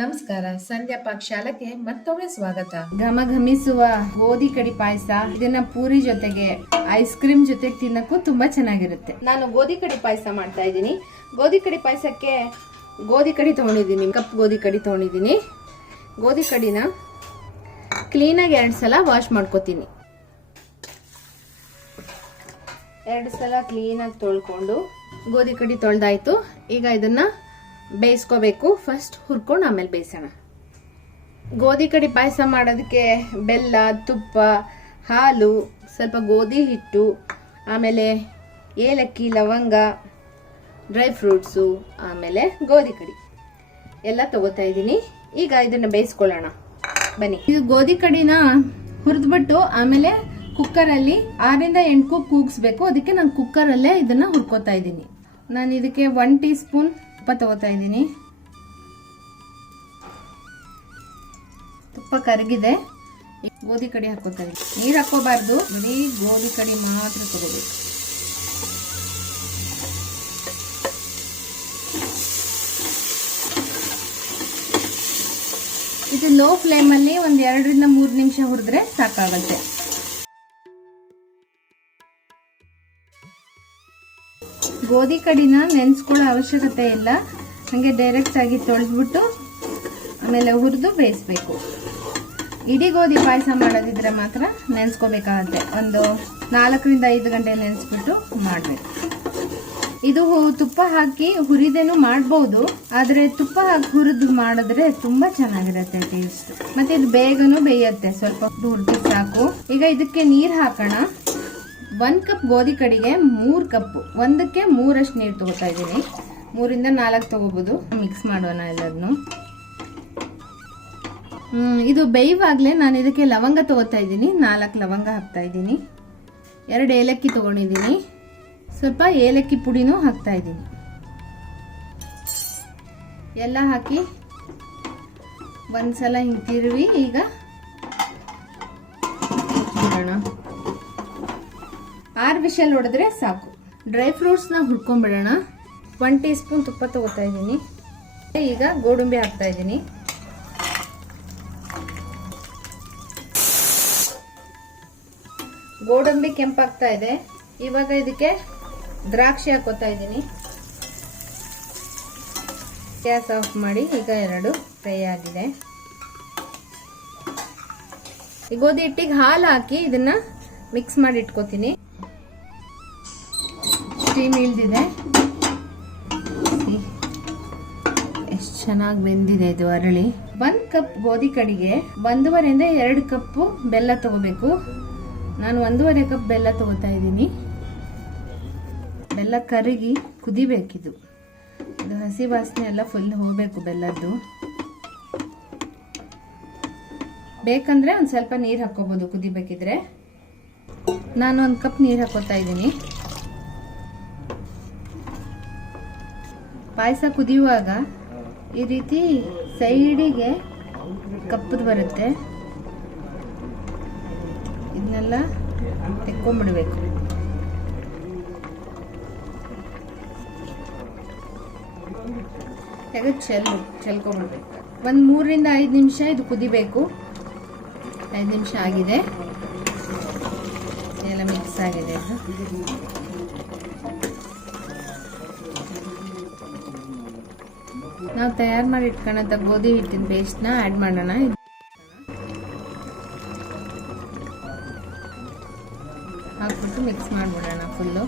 ನಮಸ್ಕಾರ, ಸಂಧ್ಯಾ ಪಾಕಶಾಲೆಗೆ ಮತ್ತೊಮ್ಮೆ ಸ್ವಾಗತ. ಘಮ ಘಮಿಸುವ ಗೋಧಿ ಕಡಿ ಪಾಯಸ, ಇದನ್ನ ಪೂರಿ ಜೊತೆಗೆ ಐಸ್ ಕ್ರೀಮ್ ಜೊತೆಗೆ ತಿನ್ನಕ್ಕೂ ತುಂಬಾ ಚೆನ್ನಾಗಿರುತ್ತೆ. ನಾನು ಗೋಧಿ ಕಡಿ ಪಾಯಸ ಮಾಡ್ತಾ ಇದ್ದೀನಿ. ಗೋಧಿ ಕಡಿ ಪಾಯಸಕ್ಕೆ ಗೋಧಿ ಕಡಿ ತಗೊಂಡಿದ್ದೀನಿ, ಕಪ್ ಗೋಧಿ ಕಡಿ ತಗೊಂಡಿದ್ದೀನಿ. ಗೋಧಿ ಕಡಿನ ಕ್ಲೀನಾಗಿ 2 ಸಲ ವಾಶ್ ಮಾಡ್ಕೋತೀನಿ. 2 ಸಲ ಕ್ಲೀನಾಗಿ ತೊಳ್ಕೊಂಡು ಗೋಧಿ ಕಡಿ ತೊಳ್ದಾಯ್ತು. ಈಗ ಇದನ್ನ ಬೇಯಿಸ್ಕೋಬೇಕು. ಫಸ್ಟ್ ಹುರ್ಕೊಂಡು ಆಮೇಲೆ ಬೇಯಿಸೋಣ. ಗೋಧಿ ಕಡಿ ಪಾಯಸ ಮಾಡೋದಕ್ಕೆ ಬೆಲ್ಲ, ತುಪ್ಪ, ಹಾಲು, ಸ್ವಲ್ಪ ಗೋಧಿ ಹಿಟ್ಟು, ಆಮೇಲೆ ಏಲಕ್ಕಿ, ಲವಂಗ, ಡ್ರೈ ಫ್ರೂಟ್ಸು, ಆಮೇಲೆ ಗೋಧಿ ಕಡಿ ಎಲ್ಲ ತಗೋತಾ ಇದ್ದೀನಿ. ಈಗ ಇದನ್ನು ಬೇಯಿಸ್ಕೊಳ್ಳೋಣ ಬನ್ನಿ. ಇದು ಗೋಧಿ ಕಡಿನ ಹುರಿದ್ಬಿಟ್ಟು ಆಮೇಲೆ ಕುಕ್ಕರಲ್ಲಿ 6ರಿಂದ 8 ಕೂಗ್ ಕೂಗಿಸ್ಬೇಕು. ಅದಕ್ಕೆ ನಾನು ಕುಕ್ಕರಲ್ಲೇ ಇದನ್ನ ಹುರ್ಕೋತಾ ಇದ್ದೀನಿ. ನಾನು ಇದಕ್ಕೆ 1 ಟೀ ಸ್ಪೂನ್ ತುಪ್ಪ ತಗೋತಾ ಇದ್ದೀನಿ. ತುಪ್ಪ ಕರಗಿದೆ. ಗೋಧಿ ಕಡಿ ಹಾಕೋತಾ ಇದ್ದೀನಿ. ನೀರು ಹಾಕೋಬಾರ್ದು, ಬರೀ ಗೋಧಿ ಕಡಿ ಮಾತ್ರ ತಗೋಬೇಕು. ಇದು ಲೋ ಫ್ಲೇಮಲ್ಲಿ 2ರಿಂದ 3 ನಿಮಿಷ ಹುರಿದ್ರೆ ಸಾಕಾಗುತ್ತೆ. ಗೋಧಿ ಕಡಿನ ನೆನೆಸ್ಕೊಳ್ಳೋ ಅವಶ್ಯಕತೆ ಇಲ್ಲ, ಹಾಗೆ ಡೈರೆಕ್ಟ್ ಆಗಿ ತೊಳೆದ್ಬಿಟ್ಟು ಆಮೇಲೆ ಹುರಿದು ಬೇಯಿಸ್ಬೇಕು. ಇಡೀ ಗೋಧಿ ಪಾಯಸ ಮಾಡೋದಿದ್ರೆ ಮಾತ್ರ ನೆನೆಸ್ಕೋಬೇಕಾಗತ್ತೆ. ಒಂದು 4ರಿಂದ 5 ಗಂಟೆ ನೆನೆಸ್ಬಿಟ್ಟು ಮಾಡಬೇಕು. ಇದು ತುಪ್ಪ ಹಾಕಿ ಹುರಿದೇನು ಮಾಡಬಹುದು, ಆದ್ರೆ ತುಪ್ಪ ಹಾಕಿ ಹುರಿದು ಮಾಡಿದ್ರೆ ತುಂಬಾ ಚೆನ್ನಾಗಿರುತ್ತೆ ಟೇಸ್ಟ್. ಮತ್ತೆ ಇದು ಬೇಗನೂ ಬೇಯುತ್ತೆ, ಸ್ವಲ್ಪ ಹುರಿದು ಸಾಕು. ಈಗ ಇದಕ್ಕೆ ನೀರು ಹಾಕೋಣ. 1 ಕಪ್ ಗೋಧಿ ಕಡಿಗೆ 3 ಕಪ್, ಒಂದಕ್ಕೆ 3 ನೀರು ತಗೋತಾ ಇದ್ದೀನಿ. 3ರಿಂದ 4 ತಗೋಬಹುದು. ಮಿಕ್ಸ್ ಮಾಡೋಣ ಎಲ್ಲದನ್ನು. ಇದು ಬೇಯುವಾಗಲೇ ನಾನು ಇದಕ್ಕೆ ಲವಂಗ ತಗೋತಾ ಇದ್ದೀನಿ. 4 ಲವಂಗ ಹಾಕ್ತಾ ಇದ್ದೀನಿ. 2 ಏಲಕ್ಕಿ ತಗೊಂಡಿದ್ದೀನಿ. ಸ್ವಲ್ಪ ಏಲಕ್ಕಿ ಪುಡಿನೂ ಹಾಕ್ತಾ ಇದ್ದೀನಿ. ಎಲ್ಲ ಹಾಕಿ ಒಂದ್ಸಲ ಹಿಂಗೆ ತಿರುವಿ ಈಗ ಬಿಡೋಣ. 6 ವಿಷಲ್ ಹೊಡೆದ್ರೆ ಸಾಕು. ಡ್ರೈ ಫ್ರೂಟ್ಸ್ನ ಹುರ್ಕೊಂಡ್ಬಿಡೋಣ. 1 ಟೀ ಸ್ಪೂನ್ ತುಪ್ಪ ತಗೋತಾ ಇದ್ದೀನಿ. ಈಗ ಗೋಡಂಬಿ ಹಾಕ್ತಾ ಇದ್ದೀನಿ. ಗೋಡಂಬಿ ಕೆಂಪಾಗ್ತಾ ಇದೆ. ಇವಾಗ ಇದಕ್ಕೆ ದ್ರಾಕ್ಷಿ ಹಾಕೋತಾ ಇದ್ದೀನಿ. ಗ್ಯಾಸ್ ಆಫ್ ಮಾಡಿ. ಈಗ 2 ಫ್ರೈ ಆಗಿದೆ. ಈ ಗೋಧಿ ಹಿಟ್ಟಿಗೆ ಹಾಲು ಹಾಕಿ ಇದನ್ನ ಮಿಕ್ಸ್ ಮಾಡಿ ಇಟ್ಕೋತೀನಿ. ಸ್ಟೀಮ್ ಇಳ್ದಿದೆ. ಎಷ್ಟು ಚೆನ್ನಾಗಿ ಬೆಂದಿದೆ ಇದು ಅರಳಿ. 1 ಕಪ್ ಗೋಧಿ ಕಡಿಗೆ 1.5ರಿಂದ 2 ಕಪ್ ಬೆಲ್ಲ ತಗೋಬೇಕು. ನಾನು 1.5 ಕಪ್ ಬೆಲ್ಲ ತಗೋತಾ ಇದ್ದೀನಿ. ಬೆಲ್ಲ ಕರಗಿ ಕುದಿಬೇಕಿದು. ಇದು ಹಸಿ ವಾಸನೆ ಎಲ್ಲ ಫುಲ್ ಹೋಗ್ಬೇಕು ಬೆಲ್ಲದ್ದು. ಬೇಕಂದ್ರೆ ಒಂದು ಸ್ವಲ್ಪ ನೀರು ಹಾಕೋಬಹುದು ಕುದಿಬೇಕಿದ್ರೆ. ನಾನು 1 ಕಪ್ ನೀರು ಹಾಕೋತಾ ಇದ್ದೀನಿ. ಪಾಯಸ ಕುದಿಯುವಾಗ ಈ ರೀತಿ ಸೈಡಿಗೆ ಕಪ್ಪದು ಬರುತ್ತೆ. ಇದನ್ನೆಲ್ಲ ತೆಕ್ಕೊಂಡ್ಬಿಡ್ಬೇಕು. ತೆಗೆದು ಚೆಲ್ಕೊಂಡ್ಬಿಡ್ಬೇಕು. ಒಂದು 3ರಿಂದ 5 ನಿಮಿಷ ಇದು ಕುದಿಬೇಕು. 5 ನಿಮಿಷ ಆಗಿದೆ. ಎಲ್ಲ ಮಿಕ್ಸ್ ಆಗಿದೆ. ನಾವು ತಯಾರು ಮಾಡಿ ಇಟ್ಕೊಳ್ಳೋಂಥ ಗೋಧಿ ಹಿಟ್ಟಿನ ಪೇಸ್ಟ್ನ ಆ್ಯಡ್ ಮಾಡೋಣ. ಹಾಕ್ಬಿಟ್ಟು ಮಿಕ್ಸ್ ಮಾಡಿಬಿಡೋಣ ಫುಲ್ಲು.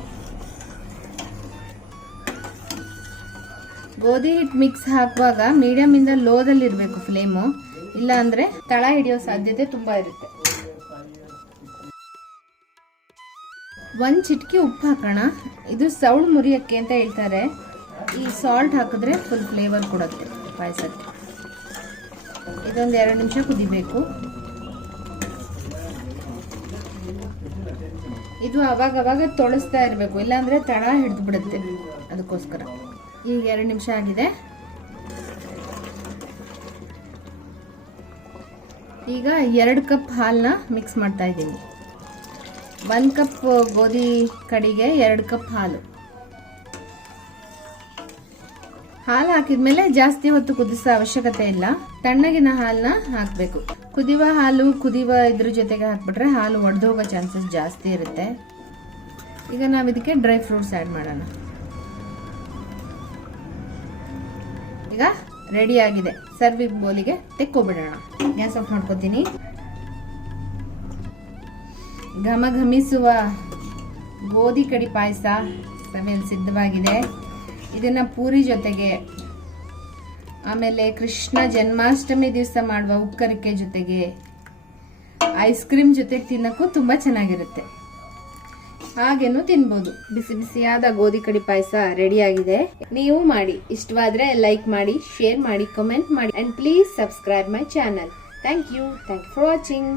ಗೋಧಿ ಹಿಟ್ಟು ಮಿಕ್ಸ್ ಹಾಕುವಾಗ ಮೀಡಿಯಮಿಂದ ಲೋದಲ್ಲಿ ಇರಬೇಕು ಫ್ಲೇಮು, ಇಲ್ಲ ಅಂದರೆ ತಳ ಹಿಡಿಯೋ ಸಾಧ್ಯತೆ ತುಂಬ ಇರುತ್ತೆ. 1 ಚಿಟಿಕೆ ಉಪ್ಪು ಹಾಕೋಣ. ಇದು ಸೌಳು ಮುರಿಯೋಕ್ಕೆ ಅಂತ ಹೇಳ್ತಾರೆ. ಈ ಸಾಲ್ಟ್ ಹಾಕಿದ್ರೆ ಫುಲ್ ಫ್ಲೇವರ್ ಕೊಡುತ್ತೆ ಪಾಯಸಕ್ಕೆ. ಇದೊಂದು 2 ನಿಮಿಷ ಕುದಿಬೇಕು. ಇದು ಅವಾಗ ತೊಳಸ್ತಾ ಇರಬೇಕು, ಇಲ್ಲಾಂದ್ರೆ ತಳ ಹಿಡಿದು ಬಿಡುತ್ತೆ. ಅದಕ್ಕೋಸ್ಕರ ಈಗ 2 ನಿಮಿಷ ಆಗಿದೆ. ಈಗ 2 ಕಪ್ ಹಾಲನ್ನ ಮಿಕ್ಸ್ ಮಾಡ್ತಾ ಇದ್ದೀನಿ. 1 ಕಪ್ ಗೋಧಿ ಕಡಿಗೆ 2 ಕಪ್ ಹಾಲು. ಹಾಲು ಹಾಕಿದ್ಮೇಲೆ ಜಾಸ್ತಿ ಹೊತ್ತು ಕುದಿಸೋ ಅವಶ್ಯಕತೆ ಇಲ್ಲ. ತಣ್ಣಗಿನ ಹಾಲನ್ನ ಹಾಕಬೇಕು. ಕುದಿಯುವ ಹಾಲು ಇದ್ರ ಜೊತೆಗೆ ಹಾಕ್ಬಿಟ್ರೆ ಹಾಲು ಒಡೆದೋಗೋ ಚಾನ್ಸಸ್ ಜಾಸ್ತಿ ಇರುತ್ತೆ. ಈಗ ನಾವು ಇದಕ್ಕೆ ಡ್ರೈ ಫ್ರೂಟ್ಸ್ ಆ್ಯಡ್ ಮಾಡೋಣ. ಈಗ ರೆಡಿ ಆಗಿದೆ. ಸರ್ವಿಂಗ್ ಬೌಲಿಗೆ ತೆಕ್ಕೊಬಿಡೋಣ. ಗ್ಯಾಸ್ ಆಫ್ ಮಾಡ್ಕೊತೀನಿ. ಘಮ ಘಮಿಸುವ ಗೋಧಿ ಕಡಿ ಪಾಯಸ ಸಮೇಲ್ ಸಿದ್ಧವಾಗಿದೆ. ಇದನ್ನ ಪೂರಿ ಜೊತೆಗೆ, ಆಮೇಲೆ ಕೃಷ್ಣ ಜನ್ಮಾಷ್ಟಮಿ ದಿವಸ ಮಾಡುವ ಉಕ್ಕರಿಕೆ ಜೊತೆಗೆ, ಐಸ್ ಕ್ರೀಮ್ ಜೊತೆಗೆ ತಿನ್ನಕ್ಕೂ ತುಂಬಾ ಚೆನ್ನಾಗಿರುತ್ತೆ. ಹಾಗೇನು ತಿನ್ಬೋದು. ಬಿಸಿ ಬಿಸಿಯಾದ ಗೋಧಿ ಕಡಿ ಪಾಯಸ ರೆಡಿ ಆಗಿದೆ. ನೀವು ಮಾಡಿ. ಇಷ್ಟವಾದ್ರೆ ಲೈಕ್ ಮಾಡಿ, ಶೇರ್ ಮಾಡಿ, ಕಮೆಂಟ್ ಮಾಡಿ, and please subscribe my channel. Thank you for watching.